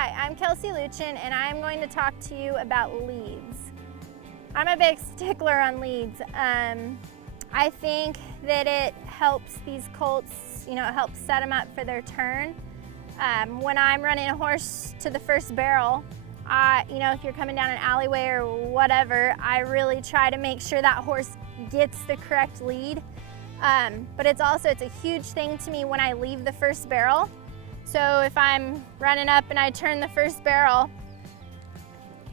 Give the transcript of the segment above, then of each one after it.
Hi, I'm Kelsey Lutjen, and I'm going to talk to you about leads. I'm a big stickler on leads. I think that it helps these colts, it helps set them up for their turn. When I'm running a horse to the first barrel, if you're coming down an alleyway or whatever, I really try to make sure that horse gets the correct lead. But it's a huge thing to me when I leave the first barrel. So if I'm running up and I turn the first barrel,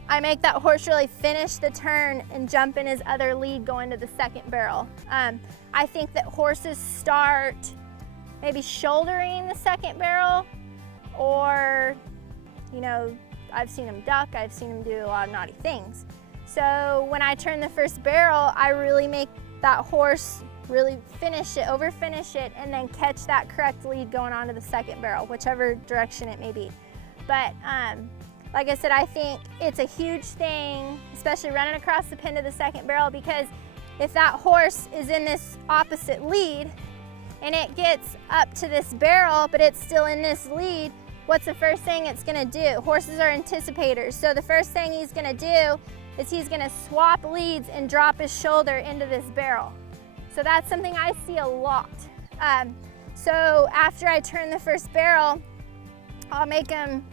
I make that horse really finish the turn and jump in his other lead going to the second barrel. I think that horses start maybe shouldering the second barrel, or, I've seen them duck, I've seen them do a lot of naughty things. So when I turn the first barrel, I really make that horse really finish it, over finish it, and then catch that correct lead going on to the second barrel, whichever direction it may be. But like I said, I think it's a huge thing, especially running across the pen to the second barrel, because if that horse is in this opposite lead and it gets up to this barrel, but it's still in this lead, what's the first thing it's gonna do? Horses are anticipators. So the first thing he's gonna do is he's gonna swap leads and drop his shoulder into this barrel. So that's something I see a lot. So after I turn the first barrel, I'll make them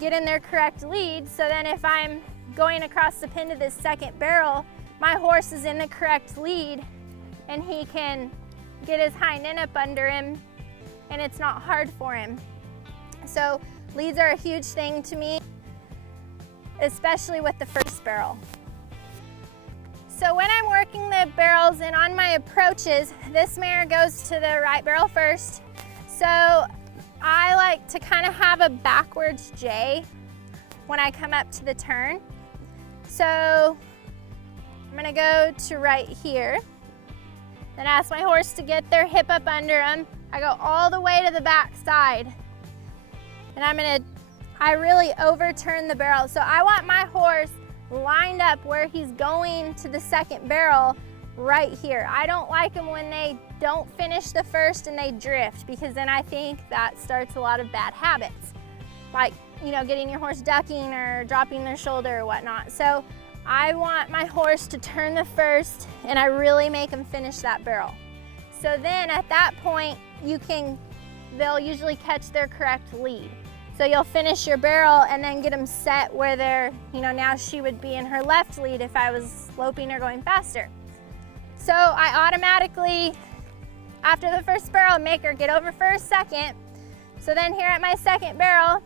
get in their correct lead. So then if I'm going across the pen to this second barrel, my horse is in the correct lead and he can get his hind end up under him and it's not hard for him. So leads are a huge thing to me, especially with the first barrel. So when I'm working the barrels and on my approaches, this mare goes to the right barrel first. So I like to kind of have a backwards J when I come up to the turn. So I'm gonna go to right here. Then ask my horse to get their hip up under him. I go all the way to the back side. And I really overturn the barrel. So I want my horse lined up where he's going to the second barrel right here. I don't like them when they don't finish the first and they drift, because then I think that starts a lot of bad habits, like getting your horse ducking or dropping their shoulder or whatnot. So I want my horse to turn the first and I really make them finish that barrel. So then at that point they'll usually catch their correct lead. So you'll finish your barrel and then get them set where they're, now she would be in her left lead if I was loping or going faster. So I automatically, after the first barrel, make her get over for a second. So then here at my second barrel,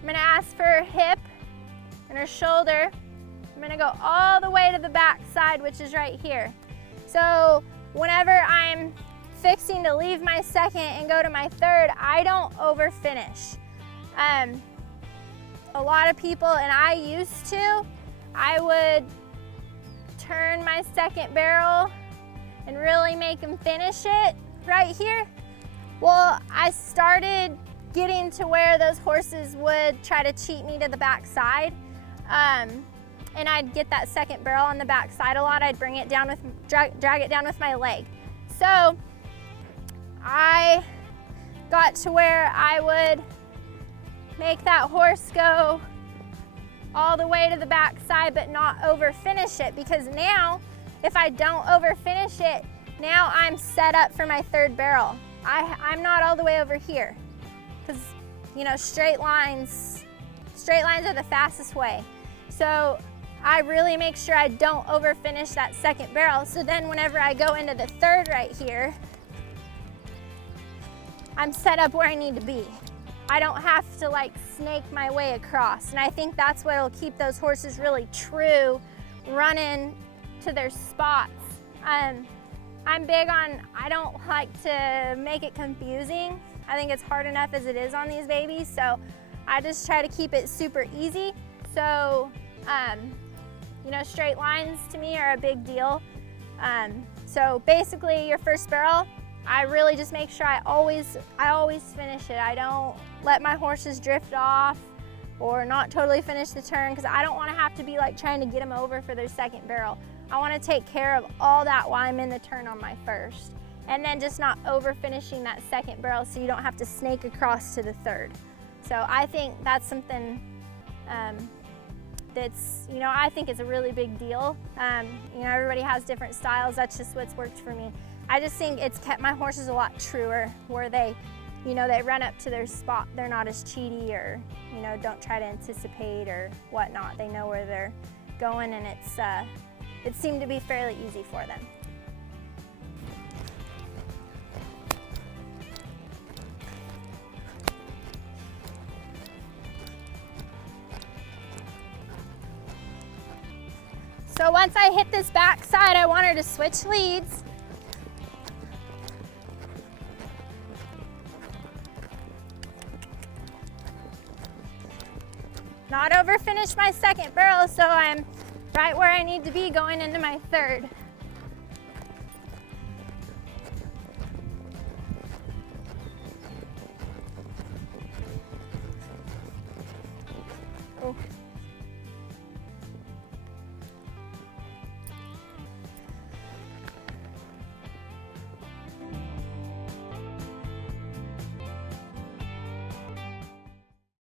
I'm gonna ask for her hip and her shoulder. I'm gonna go all the way to the back side, which is right here. So whenever I'm fixing to leave my second and go to my third, I don't over finish. A lot of people, and I used to, I would turn my second barrel and really make them finish it right here. Well, I started getting to where those horses would try to cheat me to the back side. And I'd get that second barrel on the back side a lot. I'd bring it down drag it down with my leg. So I got to where I would make that horse go all the way to the back side but not over finish it, because now if I don't over finish it, now I'm set up for my third barrel. I'm not all the way over here, because straight lines are the fastest way. So I really make sure I don't over finish that second barrel. So then whenever I go into the third right here, I'm set up where I need to be. I don't have to snake my way across. And I think that's what'll keep those horses really true, running to their spots. I'm big on, I don't like to make it confusing. I think it's hard enough as it is on these babies. So I just try to keep it super easy. So, straight lines to me are a big deal. So basically your first barrel, I really just make sure I always finish it. I don't let my horses drift off or not totally finish the turn, because I don't want to have to be trying to get them over for their second barrel. I want to take care of all that while I'm in the turn on my first. And then just not over finishing that second barrel so you don't have to snake across to the third. So I think that's something that's, I think it's a really big deal. Everybody has different styles. That's just what's worked for me. I just think it's kept my horses a lot truer, where they run up to their spot. They're not as cheaty, or, don't try to anticipate or whatnot. They know where they're going, and it seemed to be fairly easy for them. So once I hit this back side, I want her to switch leads. Not over finish my second barrel, so I'm right where I need to be going into my third. Oh.